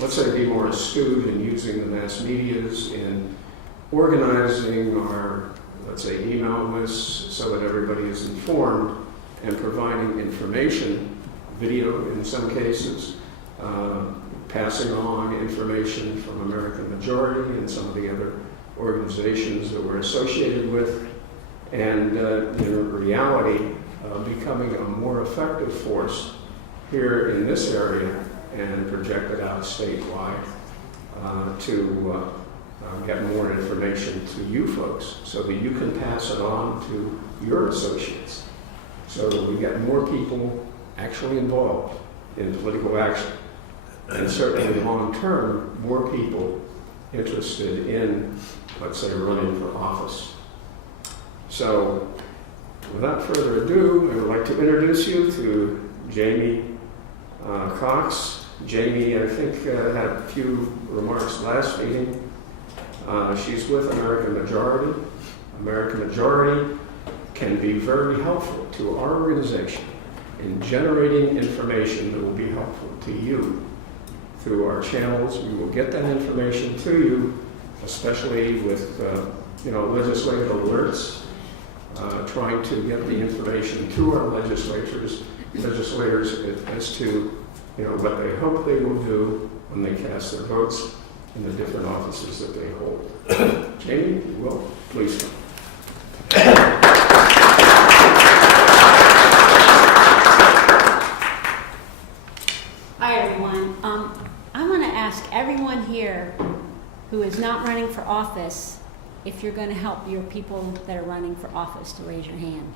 let's say, be more astute in using the mass medias, in organizing our, let's say, email lists so that everybody is informed, and providing information, video in some cases, passing on information from American Majority and some of the other organizations that we're associated with, and in reality, becoming a more effective force here in this area and projected out statewide to get more information to you folks so that you can pass it on to your associates so that we get more people actually involved in political action. And certainly long term, more people interested in, let's say, running for office. So without further ado, I would like to introduce you to Jamie Cox. Jamie, I think, had a few remarks last meeting. She's with American Majority. American Majority can be very helpful to our organization in generating information that will be helpful to you. Through our channels, we will get that information to you, especially with legislative alerts, trying to get the information to our legislators as to what they hope they will do when they cast their votes in the different offices that they hold. Jamie, you will please come. Hi everyone. I want to ask everyone here who is not running for office if you're going to help your people that are running for office to raise your hand.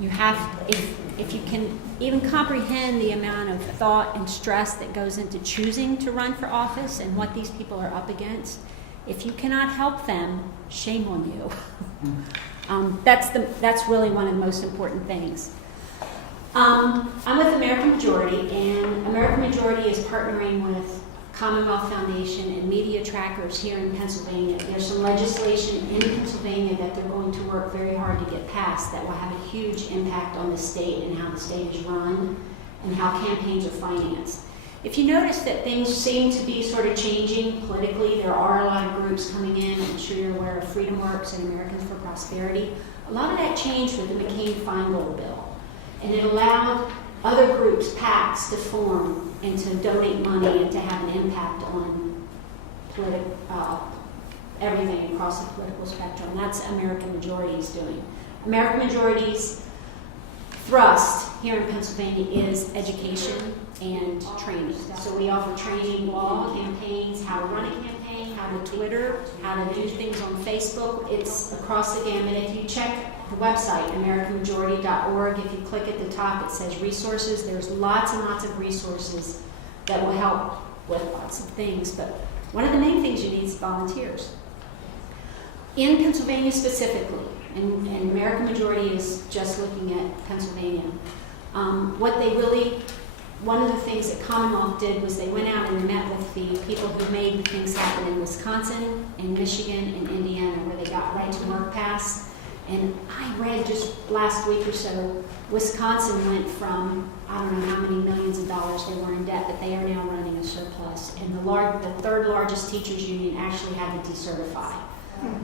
You have, if you can even comprehend the amount of thought and stress that goes into choosing to run for office and what these people are up against, if you cannot help them, shame on you. That's really one of the most important things. I'm with American Majority, and American Majority is partnering with Commonwealth Foundation and media trackers here in Pennsylvania. There's some legislation in Pennsylvania that they're going to work very hard to get passed that will have a huge impact on the state and how the state is run and how campaigns are financed. If you notice that things seem to be sort of changing politically, there are a lot of groups coming in. I'm sure you're aware of Freedom Works and Americans for Prosperity. A lot of that changed with the McCain-Feingold bill. And it allowed other groups, PACs, to form and to donate money and to have an impact on everything across the political spectrum. That's American Majority's doing. American Majority's thrust here in Pennsylvania is education and training. So we offer training in campaigns, how to run a campaign, how to Twitter, how to do things on Facebook. It's across the gamut. If you check the website, AmericanMajority.org, if you click at the top, it says resources. There's lots and lots of resources that will help with lots of things. But one of the main things you need is volunteers. In Pennsylvania specifically, and American Majority is just looking at Pennsylvania, one of the things that Commonwealth did was they went out and met with the people who made things happen in Wisconsin, in Michigan, and Indiana, where they got right to work passed. And I read just last week or so, Wisconsin went from, I don't know how many millions of dollars they were in debt, but they are now running a surplus. And the third largest teachers union actually had to decertify.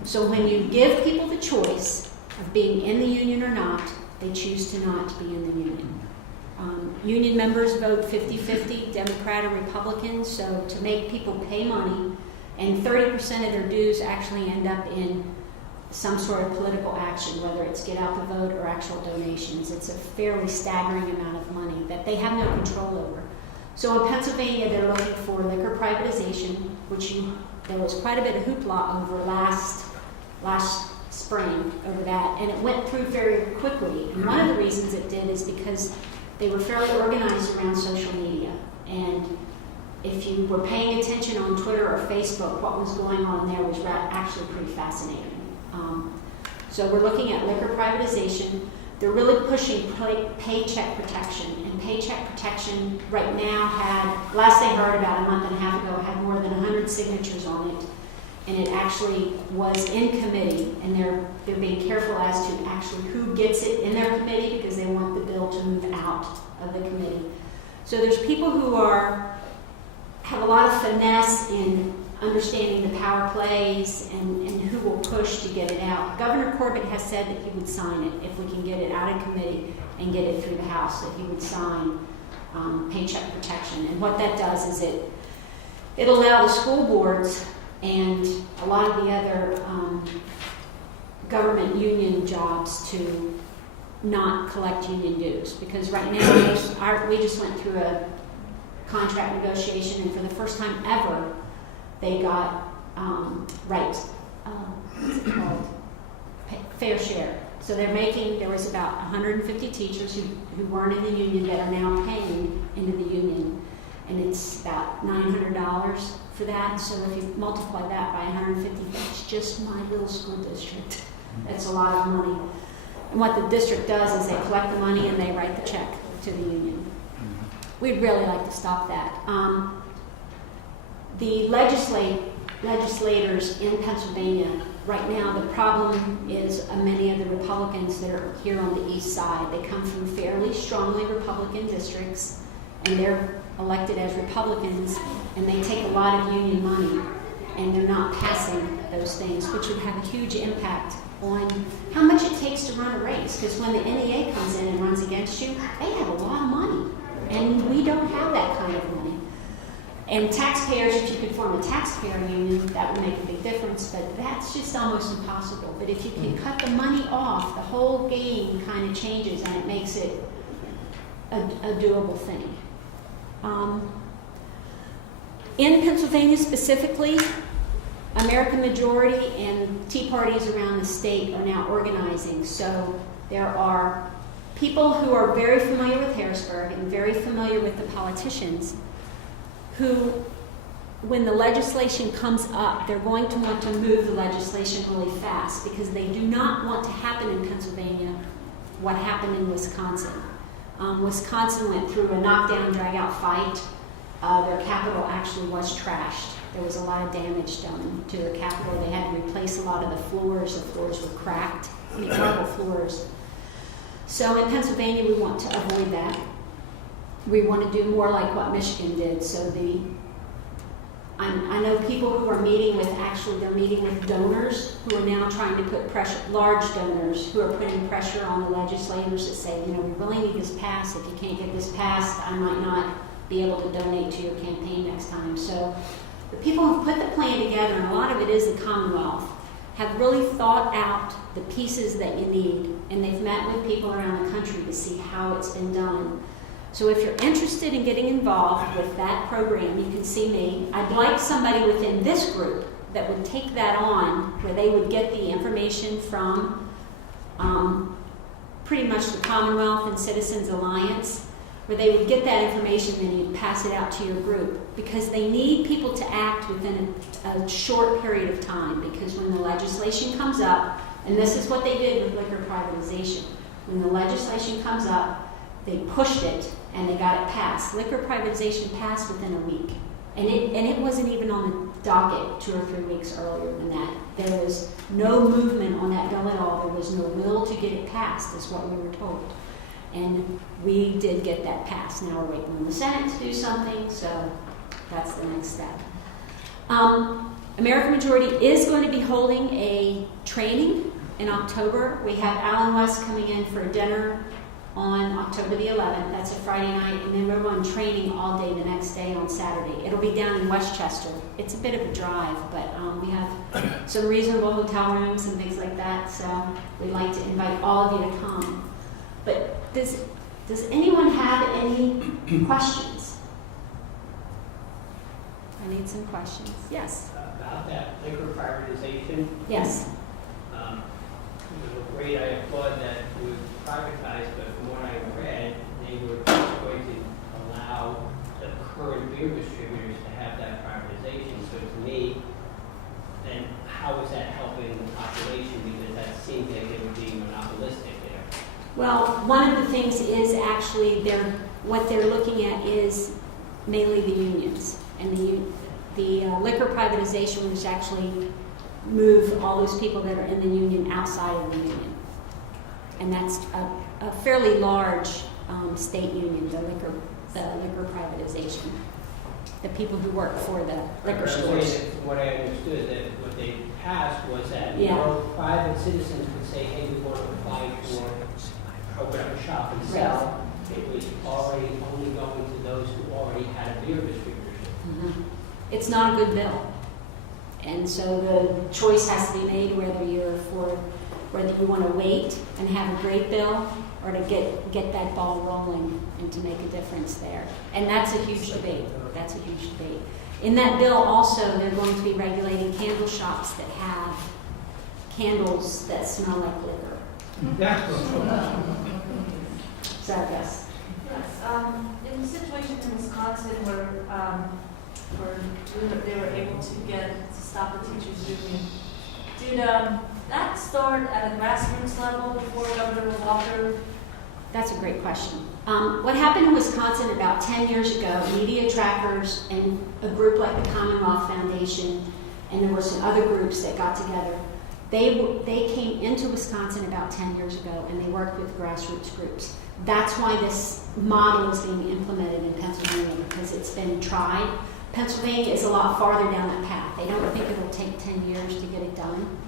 So when you give people the choice of being in the union or not, they choose to not be in the union. Union members vote 50-50, Democrat or Republican, so to make people pay money, and 30% of their dues actually end up in some sort of political action, whether it's get out the vote or actual donations. It's a fairly staggering amount of money that they have no control over. So in Pennsylvania, they're looking for liquor privatization, which there was quite a bit of hoopla over last spring over that, and it went through very quickly. And one of the reasons it did is because they were fairly organized around social media. And if you were paying attention on Twitter or Facebook, what was going on there was actually pretty fascinating. So we're looking at liquor privatization. They're really pushing paycheck protection. And paycheck protection right now last they heard about a month and a half ago, had more than 100 signatures on it. And it actually was in committee, and they're being careful as to actually who gets it in their committee because they want the bill to move out of the committee. So there's people who are have a lot of finesse in understanding the power plays and who will push to get it out. Governor Corbett has said that he would sign it if we can get it out of committee and get it through the House, that he would sign paycheck protection. And what that does is it'll allow the school boards and a lot of the other government union jobs to not collect union dues, because right now we just went through a contract negotiation, and for the first time ever they got what's it called? Fair share. So there was about 150 teachers who weren't in the union that are now paying into the union, and it's about $900 for that. So if you multiply that by 150, that's just my little school district. That's a lot of money. And what the district does is they collect the money and they write the check to the union. We'd really like to stop that. The legislators in Pennsylvania, right now the problem is many of the Republicans that are here on the east side, they come from fairly strongly Republican districts, and they're elected as Republicans, and they take a lot of union money, and they're not passing those things, which would have a huge impact on how much it takes to run a race. Because when the NEA comes in and runs against you, they have a lot of money, and we don't have that kind of money. And taxpayers, if you could form a taxpayer union, that would make a big difference, but that's just almost impossible. But if you can cut the money off, the whole game kind of changes, and it makes it a doable thing. In Pennsylvania specifically, American Majority and Tea Parties around the state are now organizing. So there are people who are very familiar with Harrisburg and very familiar with the politicians who, when the legislation comes up, they're going to want to move the legislation really fast, because they do not want to happen in Pennsylvania what happened in Wisconsin. Wisconsin went through a knockdown, drag-out fight. Their Capitol actually was trashed. There was a lot of damage done to the Capitol. They had to replace a lot of the floors. The floors were cracked, marble floors. So in Pennsylvania, we want to avoid that. We want to do more like what Michigan did. So I know people who are meeting with, they're meeting with donors who are now trying to put pressure, large donors who are putting pressure on the legislators that say, we really need this passed. If you can't get this passed, I might not be able to donate to your campaign next time. So the people who've put the plan together, and a lot of it is the Commonwealth, have really thought out the pieces that you need, and they've met with people around the country to see how it's been done. So if you're interested in getting involved with that program, you can see me. I'd like somebody within this group that would take that on, where they would get the information from pretty much the Commonwealth and Citizens Alliance, where they would get that information and you'd pass it out to your group, because they need people to act within a short period of time. Because when the legislation comes up, and this is what they did with liquor privatization, when the legislation comes up, they pushed it and they got it passed. Liquor privatization passed within a week, and it wasn't even on the docket 2 or 3 weeks earlier than that. There was no movement on that bill at all. There was no will to get it passed, is what we were told. And we did get that passed. Now we're waiting on the Senate to do something, so that's the next step. American Majority is going to be holding a training in October. We have Alan West coming in for a dinner on October the 11th. That's a Friday night, and then we're going training all day the next day on Saturday. It'll be down in Westchester. It's a bit of a drive, but we have some reasonable hotel rooms and things like that, so we'd like to invite all of you to come. But does anyone have any questions? I need some questions. Yes? About that liquor privatization? Yes. It was great. I applaud that it was privatized, but from what I read, they were going to allow the current beer distributors to have that privatization. So to me, then how is that helping the population? Because that seems like it would be monopolistic there. Well, one of the things is actually what they're looking at is mainly the unions, and the liquor privatization was actually move all those people that are in the union outside of the union, and that's a fairly large state union, the liquor privatization. the people who work for the liquor I'm saying stores. that from what I understood, that what they passed was that Yeah. no private citizens could say, hey, we want to apply for open up a shop and sell. It was already only going to those who already had a beer distributorship. Mhm. It's not a good bill. And so the choice has to be made whether you want to wait and have a great bill or to get that ball rolling and to make a difference there. And that's a huge debate. That's a huge debate. In that bill also, they're going to be regulating candle shops that have candles that smell like liquor. So, yes. Yes, in the situation in Wisconsin where they were able to stop the teachers' union, did that start at a grassroots level before Governor Walker? That's a great question. What happened in Wisconsin about 10 years ago, media trackers and a group like the Commonwealth Foundation, and there were some other groups that got together, they came into Wisconsin about 10 years ago and they worked with grassroots groups. That's why this model is being implemented in Pennsylvania, because it's been tried. Pennsylvania is a lot farther down that path. They don't think it'll take 10 years to get it done.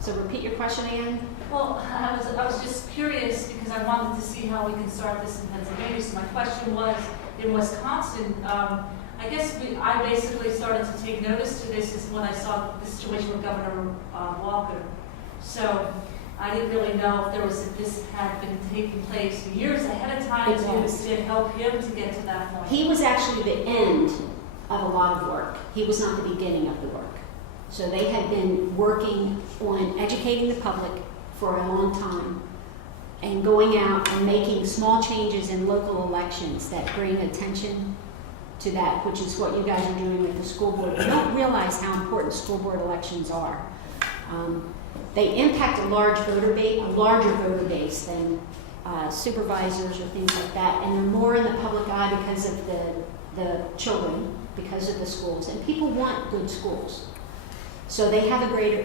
So repeat your question, Ann. Well, I was just curious because I wanted to see how we can start this in Pennsylvania. So my question was, in Wisconsin, I guess I basically started to take notice to this is when I saw the situation with Governor Walker. So I didn't really know if this had been taking place years ahead of time It was. to help him to get to that point. He was actually the end of a lot of work. He was not the beginning of the work. So they had been working on educating the public for a long time and going out and making small changes in local elections that bring attention to that, which is what you guys are doing with the school board. You don't realize how important school board elections are. They impact a larger voter base than supervisors or things like that, and they're more in the public eye because of the children, because of the schools, and people want good schools. So they do have a greater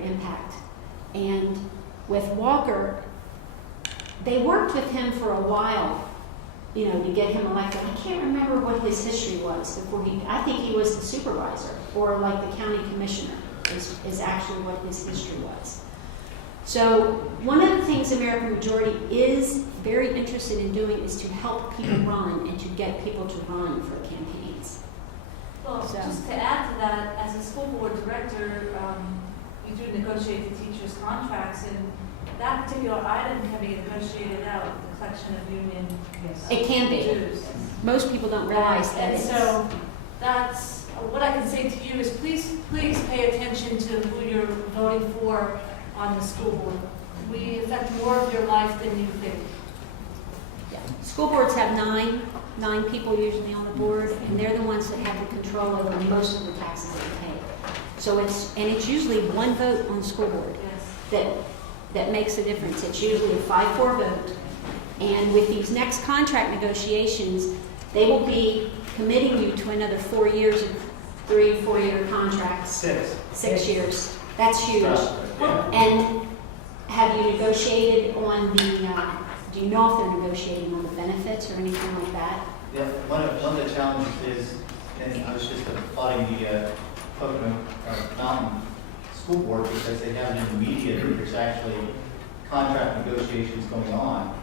impact. And with Walker, they worked with him for a while, to get him elected. I can't remember what his history was before I think he was the supervisor, or like the county commissioner is actually what his history was. So one of the things American Majority is very interested in doing is to help people run and to get people to run for campaigns. Well, So- just to add to that, as a school board director, you do negotiate the teachers' contracts, and that particular item can be negotiated out, the collection of union It can be. dues. Most people don't realize that And it's... so that's, what I can say to you is please pay attention to who you're voting for on the school board. We affect more of your life than you think. Yeah. School boards have nine people usually on the board, and they're the ones that have the control over most of the taxes that we pay. So it's usually one vote on the school board Yes. that makes a difference. It's usually a 5-4 vote. And with these next contract negotiations, they will be committing you to another 4 years of 3-4-year contracts. 6 years. That's huge. Yeah. And have you negotiated on the, do you know if they're negotiating on the benefits or anything like that? Yeah, one of the challenges is, and I was just applauding the Pocono Mountain School Board because they have an intermediate, there's actually contract negotiations going on.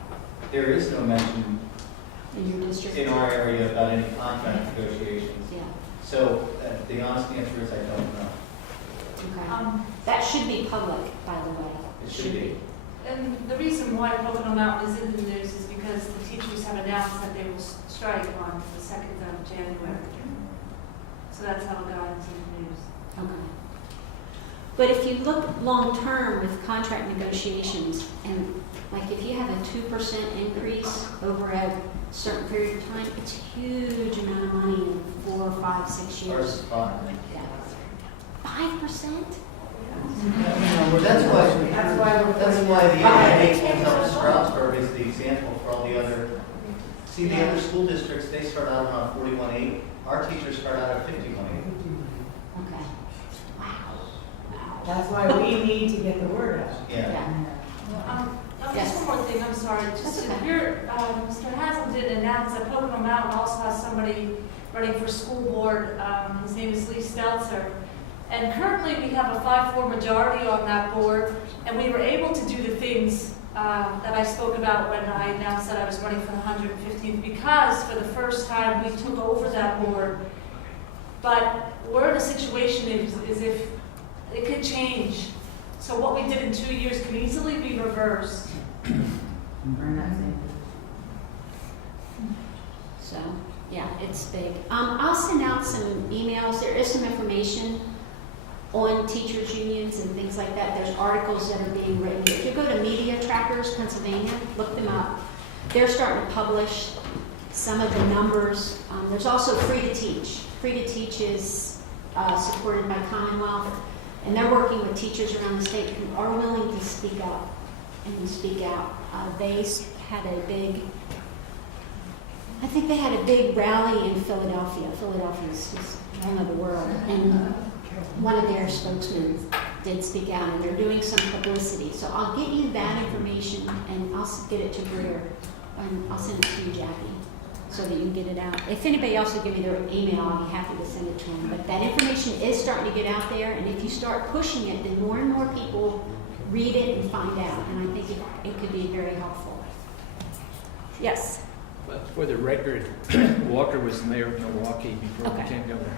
There is no mention In your district? in our area about any contract negotiations. Yeah, So the honest answer is I don't know. okay. That should be public, by the way. It should be. And the reason why Pocono Mountain is in the news is because the teachers have announced that they will strike on the 2nd of January. So that's how it got into the news. Okay. But if you look long-term with contract negotiations, and like if you have a 2% increase over a certain period of time, it's a huge amount of money in 4, 5, 6 Ours years. is fine. Yeah. 5%? That's why the NIH comes up with Stroudsburg is the example for all the other. See, the other school districts, they start out on 41.8. Our teachers start out at 51.8. Okay. Wow. That's why we need to get the word out. Yeah. I Yes. just one more thing, I'm sorry, That's just, okay. Mr. Hazelton announced that Pocono Mountain also has somebody running for school board, his name is Lee Stelzer. And currently, we have a 5-4 majority on that board, and we were able to do the things that I spoke about when I announced that I was running for the 115th, because for the first time, we took over that board. But we're in a situation is if it could change. So what we did in 2 years can easily be reversed. So, yeah, it's big. I'll send out some emails. There is some information on teachers' unions and things like that. There's articles that are being written. If you go to Media Trackers Pennsylvania, look them up. They're starting to publish some of the numbers. There's also Free to Teach. Free to Teach is supported by Commonwealth, and they're working with teachers around the state who are willing to speak up and speak out. They had a big, I think they had a big rally in Philadelphia. Philadelphia is just all over the world, and one of their spokesmen did speak out, and they're doing some publicity. So I'll get you that information, and I'll get it to Greer, and I'll send it to you, Jackie, so that you can get it out. If anybody else will give me their email, I'll be happy to send it to them. But that information is starting to get out there, and if you start pushing it, then more and more people read it and find out, and I think it could be very helpful. Yes? But for the record, Walker was mayor of Milwaukee before we Okay. became governor.